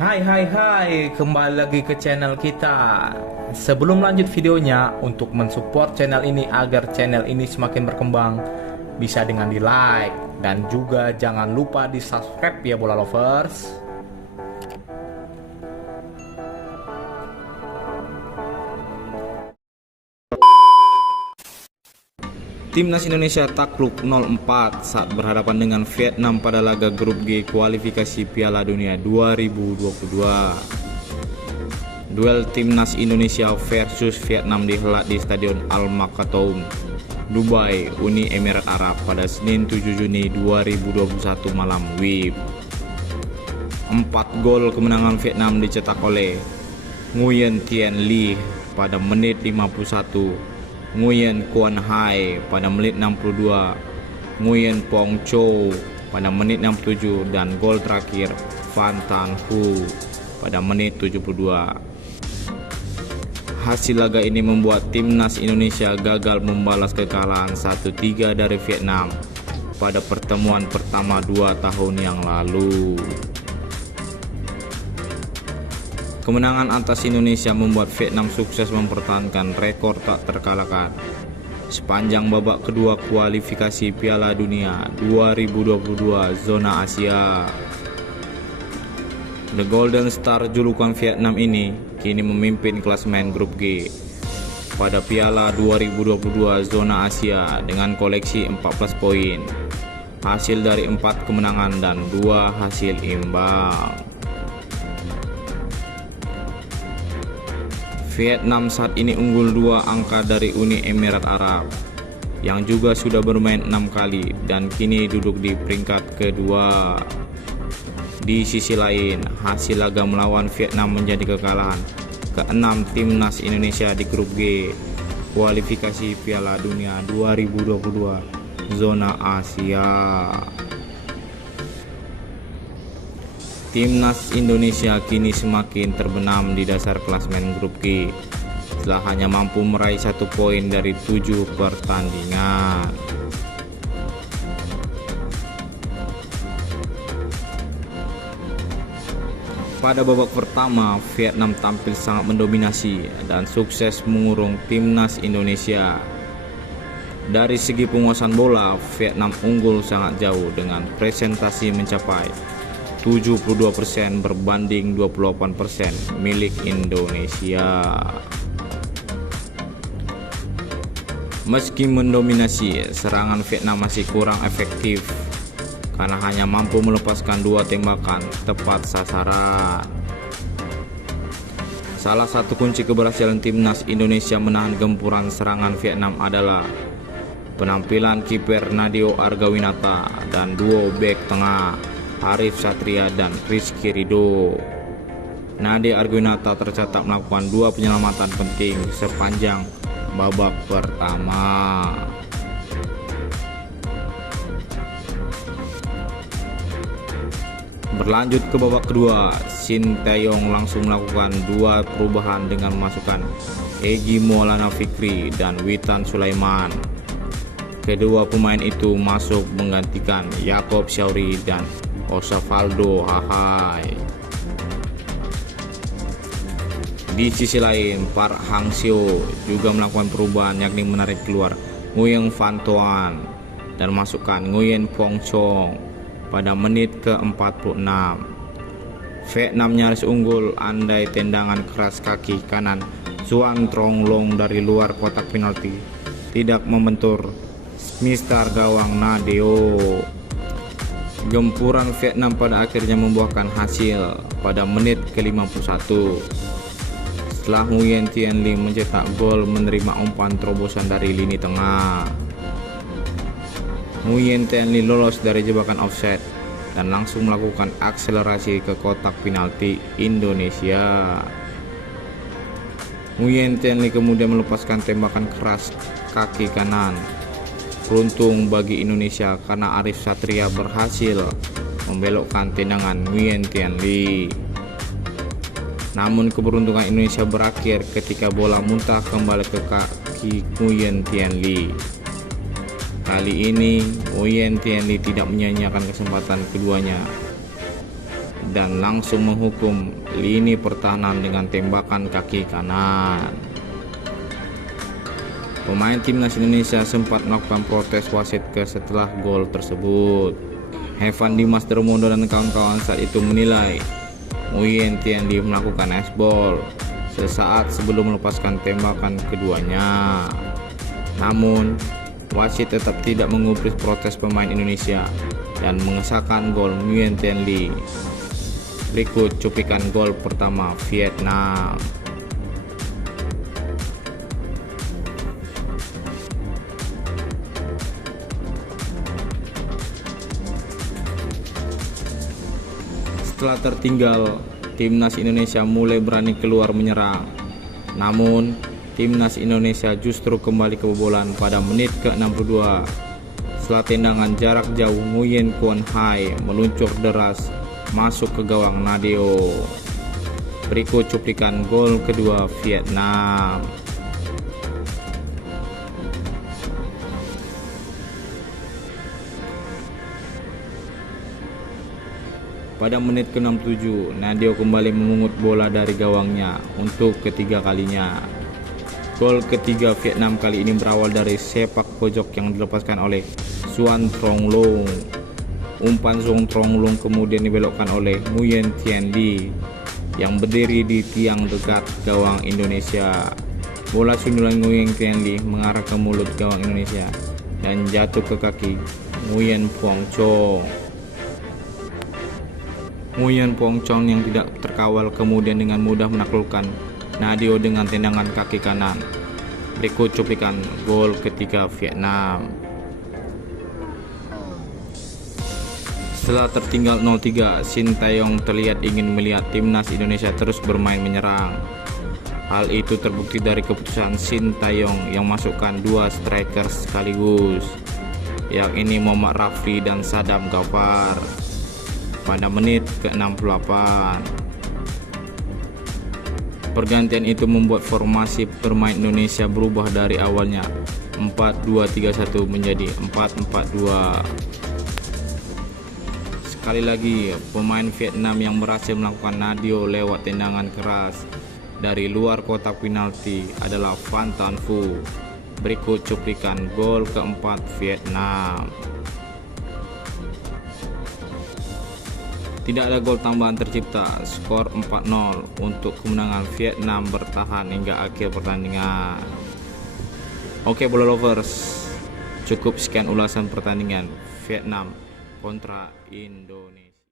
Hai, kembali lagi ke channel kita. Sebelum lanjut videonya, untuk mensupport channel ini agar channel ini semakin berkembang, bisa dengan di like dan juga jangan lupa di subscribe ya bola lovers. Timnas Indonesia takluk 0-4 saat berhadapan dengan Vietnam pada laga grup G kualifikasi Piala Dunia 2022. Duel Timnas Indonesia versus Vietnam dihelat di Stadion Al Maktoum, Dubai, Uni Emirat Arab pada Senin 7 Juni 2021 malam WIB. 4 gol kemenangan Vietnam dicetak oleh Nguyen Tien Le pada menit 51, Nguyen Quang Hai pada menit 62, Nguyen Pong Chow pada menit 67, dan gol terakhir Van Tan Hu pada menit 72. Hasil laga ini membuat Timnas Indonesia gagal membalas kekalahan 1-3 dari Vietnam pada pertemuan pertama 2 tahun yang lalu. Kemenangan atas Indonesia membuat Vietnam sukses mempertahankan rekor tak terkalahkan sepanjang babak kedua kualifikasi Piala Dunia 2022 zona Asia. The Golden Star julukan Vietnam ini kini memimpin klasemen grup G pada Piala 2022 zona Asia dengan koleksi 14 poin, hasil dari 4 kemenangan dan 2 hasil imbang. Vietnam saat ini unggul 2 angka dari Uni Emirat Arab yang juga sudah bermain 6 kali dan kini duduk di peringkat kedua. Di sisi lain, hasil laga melawan Vietnam menjadi kekalahan ke-6 Timnas Indonesia di grup G kualifikasi Piala Dunia 2022 zona Asia. Timnas Indonesia kini semakin terbenam di dasar klasemen grup G setelah hanya mampu meraih 1 poin dari 7 pertandingan. Pada babak pertama, Vietnam tampil sangat mendominasi dan sukses mengurung Timnas Indonesia. Dari segi penguasaan bola, Vietnam unggul sangat jauh dengan presentasi mencapai 72% berbanding 28% milik Indonesia. Meski mendominasi, serangan Vietnam masih kurang efektif karena hanya mampu melepaskan 2 tembakan tepat sasaran. Salah satu kunci keberhasilan Timnas Indonesia menahan gempuran serangan Vietnam adalah penampilan kiper Nadeo Argawinata dan duo bek tengah Arif Satria dan Rizky Ridho. Nadeo Argawinata tercatat melakukan 2 penyelamatan penting sepanjang babak pertama. Berlanjut ke babak kedua, Shin Tae-yong langsung melakukan 2 perubahan dengan memasukkan Egy Maulana Fikri dan Witan Sulaiman. Kedua pemain itu masuk menggantikan Yaakob Syauri dan Osvaldo Hahai. Di sisi lain, Park Hang-seo juga melakukan perubahan, yakni menarik keluar Nguyen Van Toan dan masukkan Nguyen Pong Chong pada menit ke-46. Vietnam nyaris unggul andai tendangan keras kaki kanan Xuan Trong Long dari luar kotak penalti tidak membentur mister gawang Nadeo. Gempuran Vietnam pada akhirnya membuahkan hasil pada menit ke-51 setelah Nguyen Tien Le mencetak gol menerima umpan terobosan dari lini tengah. Nguyen Tien Le lolos dari jebakan offside dan langsung melakukan akselerasi ke kotak penalti Indonesia. Nguyen Tien Le kemudian melepaskan tembakan keras kaki kanan. Beruntung bagi Indonesia karena Arif Satria berhasil membelokkan tendangan Nguyen Tien Le. Namun keberuntungan Indonesia berakhir ketika bola muntah kembali ke kaki Nguyen Tien Le. Kali ini Nguyen Tien Le tidak menyia-nyiakan kesempatan keduanya dan langsung menghukum lini pertahanan dengan tembakan kaki kanan. Pemain timnas Indonesia sempat melakukan protes wasit setelah gol tersebut. Evan Dimas Darmono dan kawan-kawan saat itu menilai Nguyen Thian Le melakukan iceball sesaat sebelum melepaskan tembakan keduanya. Namun, wasit tetap tidak mengubris protes pemain Indonesia dan mengesahkan gol Nguyen Thian Le. Berikut cuplikan gol pertama Vietnam. Setelah tertinggal, timnas Indonesia mulai berani keluar menyerang. Namun, timnas Indonesia justru kembali kebobolan pada menit ke-62. Setelah tendangan jarak jauh, Nguyen Quoc Hai meluncur deras masuk ke gawang Nadeo. Berikut cuplikan gol kedua Vietnam. Pada menit ke-67, Nadeo kembali memungut bola dari gawangnya untuk ketiga kalinya. Gol ketiga Vietnam kali ini berawal dari sepak pojok yang dilepaskan oleh Xuan Trong Long. Umpan Xuan Trong Long kemudian dibelokkan oleh Nguyen Thian Le yang berdiri di tiang dekat gawang Indonesia. Bola sundulan Nguyen Thian Le mengarah ke mulut gawang Indonesia dan jatuh ke kaki Nguyen Phuong Chong. Nguyen Phuong Chong yang tidak terkawal kemudian dengan mudah menaklukkan Nadeo dengan tendangan kaki kanan. Berikut cuplikan gol ketiga Vietnam. Setelah tertinggal 0-3, Shin Tae-yong terlihat ingin melihat timnas Indonesia terus bermain menyerang. Hal itu terbukti dari keputusan Shin Tae-yong yang masukkan dua striker sekaligus, yakni Muhammad Rafli dan Sadam Ghaffar pada menit ke-68. Pergantian itu membuat formasi bermain Indonesia berubah dari awalnya 4-2-3-1 menjadi 4-4-2. Sekali lagi, pemain Vietnam yang berhasil melakukan Nadeo lewat tendangan keras dari luar kotak penalti adalah Van Tan Phu. Berikut cuplikan gol keempat Vietnam. Tidak ada gol tambahan tercipta, skor 4-0 untuk kemenangan Vietnam bertahan hingga akhir pertandingan. Oke bola lovers, cukup sekian ulasan pertandingan Vietnam kontra Indonesia.